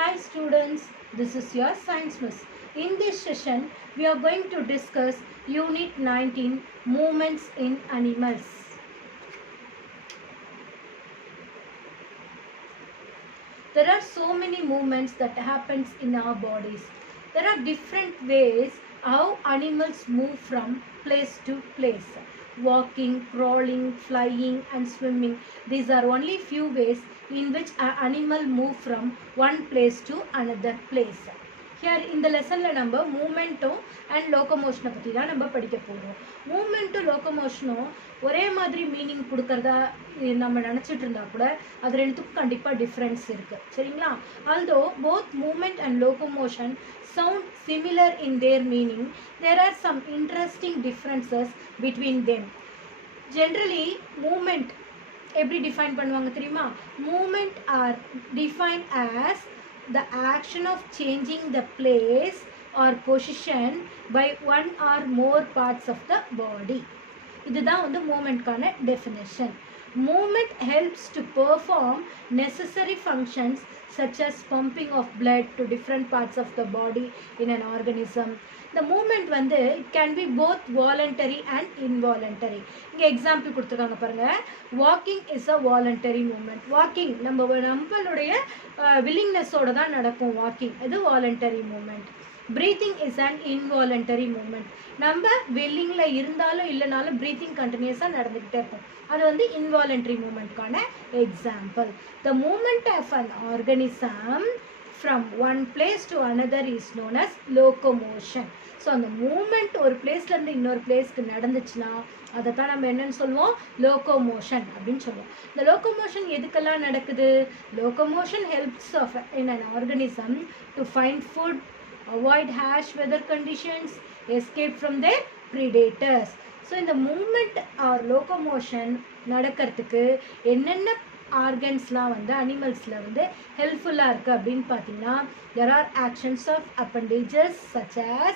Hi students, this is your Science Miss. In this session, we are going to discuss Unit 19, Movements in Animals. There are so many movements that happens in our bodies. There are different ways how animals move from place to place. Walking, crawling, flying and swimming. These are only few ways in which an animal move from one place to another place. Here in the lesson நம்ம மூமெண்ட்டும் and லோகோமோஷனை பற்றி தான் நம்ம படிக்க போகிறோம். மூமெண்ட்டும் லோகோமோஷனும் ஒரே மாதிரி meaning கொடுக்கறதா நம்ம நினச்சிட்டு இருந்தா கூட அது ரெண்டுத்துக்கும் கண்டிப்பாக டிஃப்ரென்ஸ் இருக்குது. சரிங்களா? Although both movement and locomotion sound similar in their meaning, there are some interesting differences between them. Generally, movement எப்படி டிஃபைன் பண்ணுவாங்க தெரியுமா? Movement are defined as the action of changing the place or position by one or more parts of the body. இதுதான் வந்து மூமெண்ட்கான definition. Movement helps to perform necessary functions such as pumping of blood to different parts of the body in an organism. The movement வந்து it can be both voluntary and involuntary. இங்கே example கொடுத்துருக்காங்க பாருங்க. Walking is a voluntary movement. Walking நம்மளுடைய வில்லிங்னஸோட தான் நடக்கும். Walking இது voluntary movement. Breathing is an involuntary movement. நம்ம வில்லிங்கில் இருந்தாலும் இல்லைனாலும் ப்ரீத்திங் கண்டினியூஸாக நடந்துக்கிட்டே இருக்கும். அது வந்து இன்வாலண்டரி மூமெண்ட்கான example. The movement of an organism from one place to another is known as locomotion. So அந்த மூமெண்ட் ஒரு பிளேஸ்லேருந்து இன்னொரு பிளேஸ்க்கு நடந்துச்சுன்னா அதை தான் நம்ம என்னன்னு சொல்லுவோம்? லோகோமோஷன் அப்படின்னு சொல்லுவோம். இந்த லோகோமோஷன் எதுக்கெல்லாம் நடக்குது? Locomotion helps of in an organism to find food, avoid harsh weather conditions, escape from their predators. So இந்த மூமெண்ட் ஆர் லோகோமோஷன் நடக்கிறதுக்கு என்னென்ன ஆர்கன்ஸ்லாம் வந்து அனிமல்ஸில் வந்து ஹெல்ப்ஃபுல்லாக இருக்குது அப்படின்னு பார்த்தீங்கன்னா, there are actions of appendages such as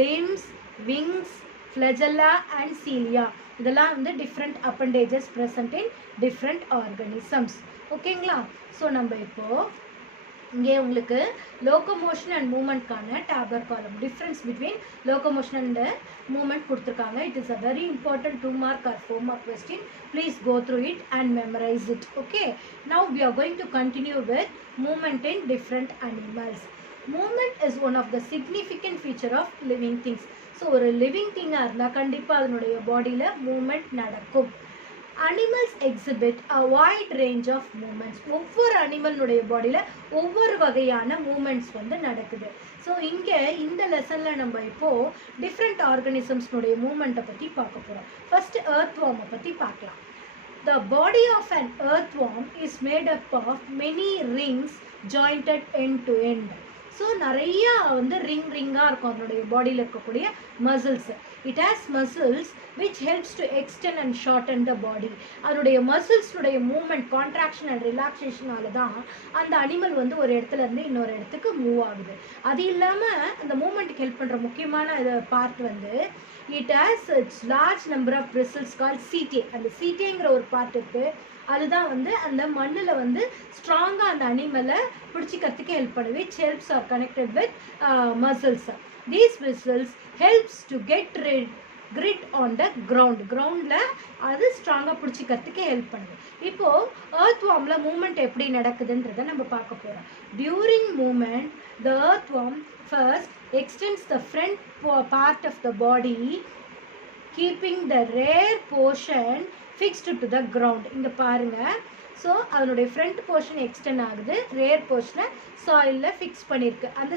limbs, wings, flagella and cilia. இதெல்லாம் வந்து different appendages present in different organisms. ஓகேங்களா? ஸோ நம்ம இப்போது இங்கே உங்களுக்கு லோகோமோஷன் அண்ட் மூமெண்ட்கான tabular column difference between locomotion and movement கொடுத்துருக்காங்க. It is a very important 2 mark or 4 mark question. Please go through it and memorize it. Okay. Now we are going to continue with movement in different animals. Movement is one of the significant feature of living things. So ஒரு living திங்காக இருந்தால் கண்டிப்பாக அதனுடைய பாடியில் movement நடக்கும். Animals exhibit a wide range of movements. ஒவ்வொரு அனிமல்னுடைய பாடியில் ஒவ்வொரு வகையான மூமெண்ட்ஸ் வந்து நடக்குது. ஸோ இங்கே இந்த லெசனில் நம்ம இப்போது டிஃப்ரெண்ட் ஆர்கனிசம்ஸ்னுடைய மூமெண்ட்டை பற்றி பார்க்க போகிறோம். ஃபர்ஸ்ட் earthworm பற்றி பார்க்கலாம். The body of an earthworm is made up of many rings jointed end to end. So நிறையா வந்து ரிங்காக இருக்கும் அதனுடைய பாடியில் இருக்கக்கூடிய muscles. It has muscles which helps to extend and shorten the body. அதனுடைய மசில்ஸ்னுடைய மூமெண்ட் கான்ட்ராக்ஷன் அண்ட் ரிலாக்ஸேஷனால தான் அந்த animal வந்து ஒரு இடத்துல இருந்து இன்னொரு இடத்துக்கு மூவ் ஆகுது. அது இல்லாமல் அந்த மூமெண்ட்டுக்கு ஹெல்ப் பண்ணுற முக்கியமான பார்ட் வந்து it has its large number of bristles called chaetae. அந்த சீட்டேங்கிற ஒரு பார்ட் இருக்குது. அதுதான் வந்து அந்த மண்ணில் வந்து ஸ்ட்ராங்காக அந்த அனிமலை பிடிச்சிக்கிறதுக்கு ஹெல்ப் பண்ணுது. Which helps R connected with muscles. These bristles helps to get grid on the கிரவுண்டில் அது ஸ்ட்ராங்காக பிடிச்சிக்கிறதுக்கு ஹெல்ப் பண்ணுது. இப்போது earthwormல மூமெண்ட் எப்படி நடக்குதுன்றதை நம்ம பார்க்க போகிறோம். During moment the earthworm first extends the front part of the body, keeping the rear portion fixed to the ground. இங்கே பாருங்கள். ஸோ அதனுடைய ஃப்ரண்ட் போர்ஷன் எக்ஸ்டெண்ட் ஆகுது, ரேர் போர்ஷனை சாயிலில் ஃபிக்ஸ் பண்ணியிருக்கு. அந்த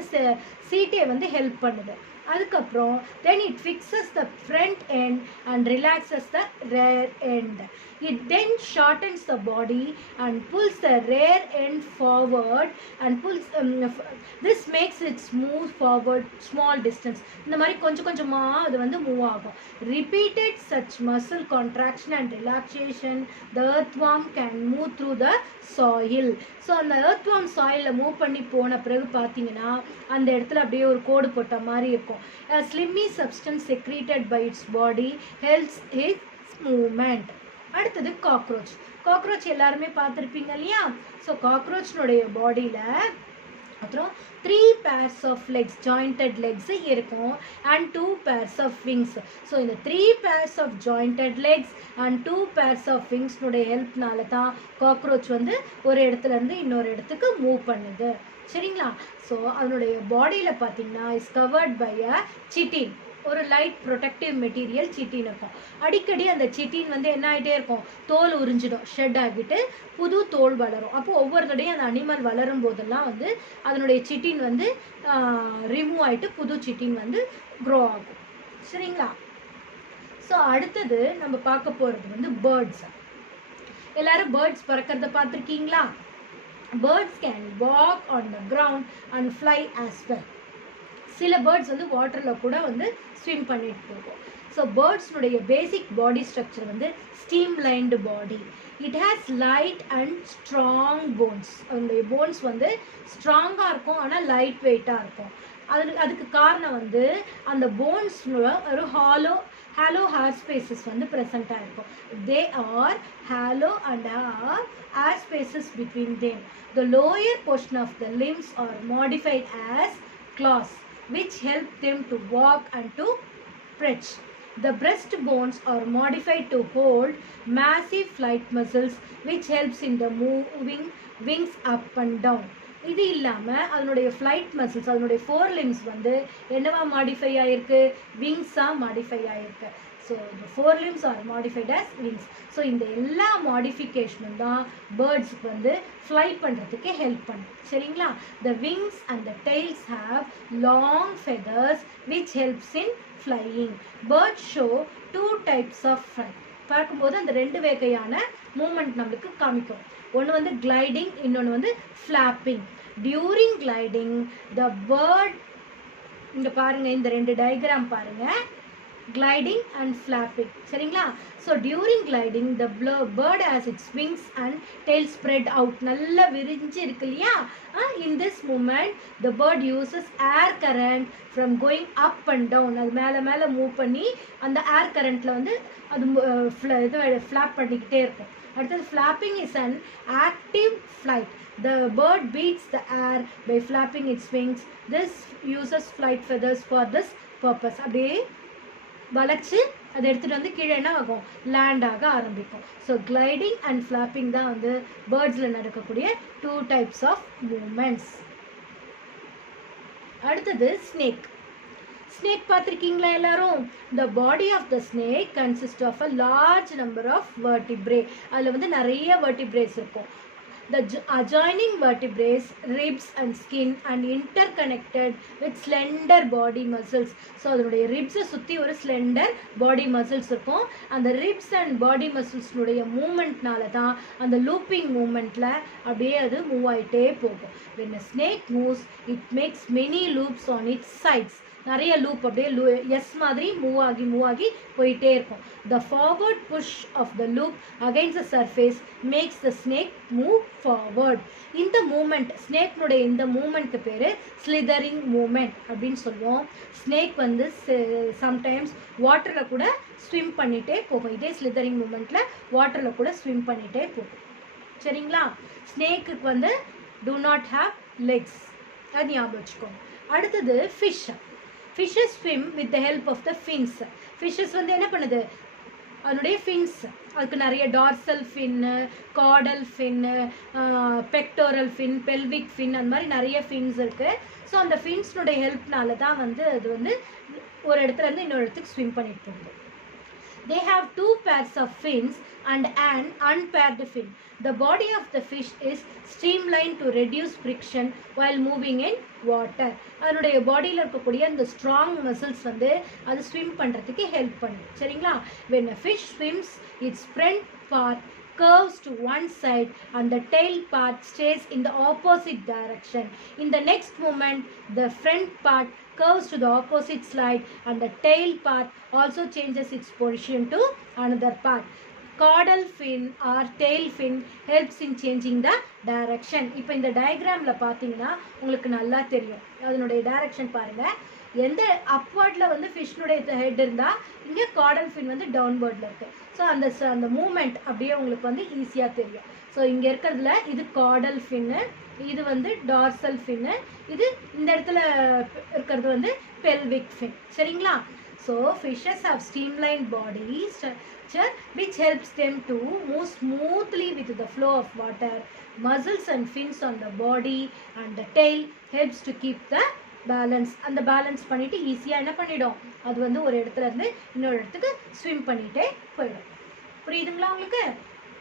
சீட்டே வந்து ஹெல்ப் பண்ணுது. அதுக்கப்புறம் then it fixes the front end and relaxes the rear end. It then shortens the body and pulls the rear end forward and pulls this makes it move forward small distance. இந்த மாதிரி கொஞ்சம் கொஞ்சமாக அது வந்து move ஆகும். Repeated such muscle contraction and relaxation, the earthworm can move through the soil. So அந்த earthworm சாயிலில் move பண்ணி போன பிறகு பார்த்தீங்கன்னா அந்த இடத்துல அப்படியே ஒரு கோடு போட்ட மாதிரி இருக்கும். A slimy substance secreted by its body helps its movement. அடுத்தது காக்ரோச். காக்ரோச் எல்லாருமே பார்த்துருப்பீங்க இல்லையா? ஸோ காக்ரோச்னுடைய பாடியில் அப்புறம் 3 pairs of legs, jointed legs இருக்கும் and 2 pairs of wings. So இந்த 3 pairs of jointed legs and 2 pairs of wings உடைய ஹெல்ப்னால தான் காக்ரோச் வந்து ஒரு இடத்துல இருந்து இன்னொரு இடத்துக்கு மூவ் பண்ணுது. சரிங்களா? ஸோ அதனுடைய பாடியில் பார்த்தீங்கன்னா இஸ் கவர்ட் பை அ சிட்டின், ஒரு லைட் ப்ரொடெக்டிவ் மெட்டீரியல் சிட்டின் இருக்கும். அடிக்கடி அந்த சிட்டின் வந்து என்ன ஆகிட்டே இருக்கும், தோல் உறிஞ்சிடும், ஷெட் ஆகிட்டு புது தோல் வளரும். அப்போ ஒவ்வொரு தடையும் அந்த அனிமல் வளரும் போதெல்லாம் வந்து அதனுடைய சிட்டின் வந்து ரிமூவ் ஆகிட்டு புது சிட்டின் வந்து க்ரோ ஆகும். சரிங்களா? ஸோ அடுத்தது நம்ம பார்க்க போகிறது வந்து பேர்ட்ஸ். எல்லாரும் பேர்ட்ஸ் பறக்கிறத பார்த்துருக்கீங்களா? Birds can walk on the ground and fly as well. சில பேர்ட்ஸ் வந்து வாட்டரில் கூட வந்து ஸ்விம் பண்ணிட்டு போகும். ஸோ பேர்ட்ஸ்னுடைய பேசிக் பாடி ஸ்ட்ரக்சர் வந்து streamlined body. It has light and strong bones. அதனுடைய போன்ஸ் வந்து ஸ்ட்ராங்காக இருக்கும், ஆனால் லைட் வெயிட்டாக இருக்கும். அதுக்கு காரணம் வந்து அந்த போன்ஸில் ஒரு ஹாலோ ஹேர் ஸ்பேசஸ் வந்து ப்ரெசண்ட்டாக இருக்கும். They are hollow and are air spaces between them. The lower portion of the limbs are modified as claws, which help them to walk and to perch. The breast bones are modified to hold massive flight muscles, which helps in the moving wings up and down. இது இல்லாமல் அதனுடைய flight muscles, அதனுடைய 4 limbs வந்து என்னவா modify ஆகிருக்கு, விங்ஸாக modify ஆகிருக்கு. So இந்த 4 limbs are modified as wings. So இந்த எல்லா மாடிஃபிகேஷனும் தான் பேர்ட்ஸுக்கு வந்து ஃப்ளை பண்ணுறதுக்கு ஹெல்ப் பண்ணும். சரிங்களா? The wings and the tails have long feathers which helps in flying. Birds show 2 types of fly. பார்க்கும்போது அந்த 2 வகையான மூமெண்ட் நம்மளுக்கு காமிக்கும். ஒன்று வந்து கிளைடிங், இன்னொன்று வந்து flapping. During gliding the bird, இங்கே பாருங்கள், இந்த 2 டயக்ராம் பாருங்கள், gliding and flapping. சரிங்களா? So during gliding the bird has its wings and tail spread out. நல்லா விரிஞ்சு இருக்கு இல்லையா? In this movement the bird uses air current from going up and down. அது மேலே மேலே மூவ் பண்ணி அந்த ஏர் கரண்ட்டில் வந்து அது இது ஃப்ளாப் பண்ணிக்கிட்டே இருக்கும். அடுத்தது flapping is an active flight. The bird beats the air by flapping its wings. This uses flight feathers for this purpose. அப்படியே வளைச்சு அதை எடுத்துகிட்டு வந்து கீழே என்ன ஆகும், லேண்ட் ஆக ஆரம்பிக்கும். ஸோ கிளைடிங் அண்ட் ஃப்ளாப்பிங் தான் வந்து பேர்ட்ஸில் நடக்கக்கூடிய 2 types ஆஃப் மூமெண்ட்ஸ். அடுத்தது ஸ்னேக். ஸ்னேக் பார்த்துருக்கீங்களா எல்லாரும்? The body of the snake consist of a large number of vertebrae. அதில் வந்து நிறைய வெர்டிப்ரேஸ் இருக்கும். The adjoining vertebrae, ribs and skin and interconnected with slender body muscles. So அதனுடைய ரிப்ஸை சுற்றி ஒரு ஸ்லெண்டர் பாடி மசில்ஸ் இருக்கும். அந்த ரிப்ஸ் அண்ட் பாடி மசில்ஸ்னுடைய மூமெண்ட்னால தான் அந்த லூப்பிங் மூமெண்ட்டில் அப்படியே அது மூவ் ஆகிட்டே போகும். when a snake moves it makes many loops on its sides. நிறைய லூப் அப்படியே எஸ் மாதிரி மூவ் ஆகி போயிட்டே இருக்கும். The forward push of the loop against the surface makes the snake move forward. இந்த மூமெண்ட், ஸ்னேக்னுடைய இந்த மூமெண்ட்க்கு பேர் ஸ்லிதரிங் மூமெண்ட் அப்படின்னு சொல்லுவோம். ஸ்னேக் வந்து சம்டைம்ஸ் வாட்டரில் கூட ஸ்விம் பண்ணிகிட்டே போகும். இதே ஸ்லிதரிங் மூமெண்ட்டில் வாட்டரில் கூட ஸ்விம் பண்ணிகிட்டே போகும். சரிங்களா? ஸ்னேக்குக்கு வந்து do not have legs, அது ஞாபகம் வச்சுக்கோங்க. அடுத்தது fish. Fishes swim with the help of the fins. Fishes வந்து என்ன பண்ணுது, அதனுடைய ஃபின்ஸ், அதுக்கு நிறைய டார்சல் ஃபின்னு, கார்டல் ஃபின்னு, பெக்டோரல் ஃபின், பெல்விக் ஃபின், அந்த மாதிரி நிறைய ஃபின்ஸ் இருக்குது. ஸோ அந்த ஃபின்ஸ்னுடைய ஹெல்ப்னால தான் வந்து அது வந்து ஒரு இடத்துல இருந்து இன்னொரு இடத்துக்கு ஸ்விம் பண்ணிட்டு போகுது. They have 2 pairs of fins and an unpaired fin. The body of the fish is streamlined to reduce friction while moving in water. அதனுடைய பாடியில் இருக்கக்கூடிய அந்த ஸ்ட்ராங் மசில்ஸ் வந்து அது ஸ்விம் பண்ணுறதுக்கு ஹெல்ப் பண்ணும். சரிங்களா? when a fish swims its front part curves to one side and the tail part stays in the opposite direction. In the next moment the front part curves to the opposite side and the tail part also changes its position to another part. Caudal fin or tail fin helps in changing the direction. இப்போ இந்த டயக்ராமில் பார்த்தீங்கன்னா உங்களுக்கு நல்லா தெரியும், அதனுடைய direction பாருங்கள். எந்த அப்வர்டில் வந்து ஃபிஷ்னுடைய ஹெட் இருந்தால் இங்கே கார்டல் ஃபின் வந்து டவுன்வர்டில் இருக்குது. ஸோ அந்த மூமெண்ட் அப்படியே உங்களுக்கு வந்து ஈஸியாக தெரியும். ஸோ இங்கே இருக்கிறதுல இது கார்டல் ஃபின்னு, இது வந்து டார்சல் ஃபின்னு, இது இந்த இடத்துல இருக்கிறது வந்து பெல்விக் ஃபின். சரிங்களா? So fishes have streamline body structure which helps them to move smoothly with the flow of water. Muscles and fins on the body and the tail helps to keep the balance. அந்த balance பண்ணிட்டு ஈஸியாக என்ன பண்ணிடும், அது வந்து ஒரு இடத்துல இருந்து இன்னொரு இடத்துக்கு ஸ்விம் பண்ணிகிட்டே போயிடும். புரியுதுங்களா உங்களுக்கு?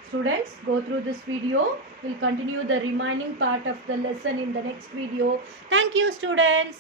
Students, go through this video. We'll continue the remaining part of the lesson in the next video. Thank you, students.